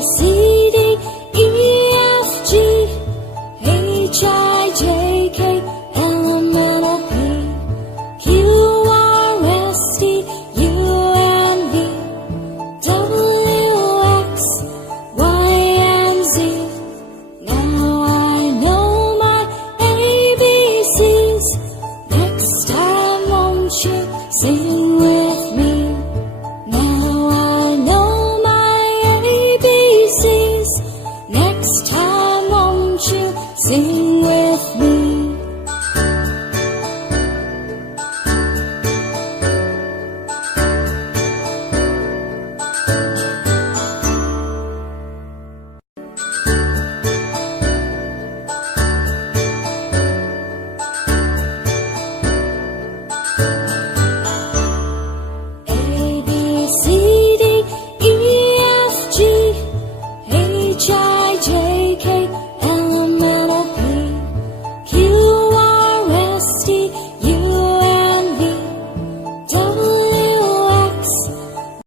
C, D, E, F, G, H, I, J, K, L, M, N, O, P, Q, R, S, T, U, and V, W, X, Y, and Z. Now I know my ABCs. Next time won't you sing with me? Now I know my ABCs. Next time won't you sing with me? A, B, C, D, E, F, G, H, I,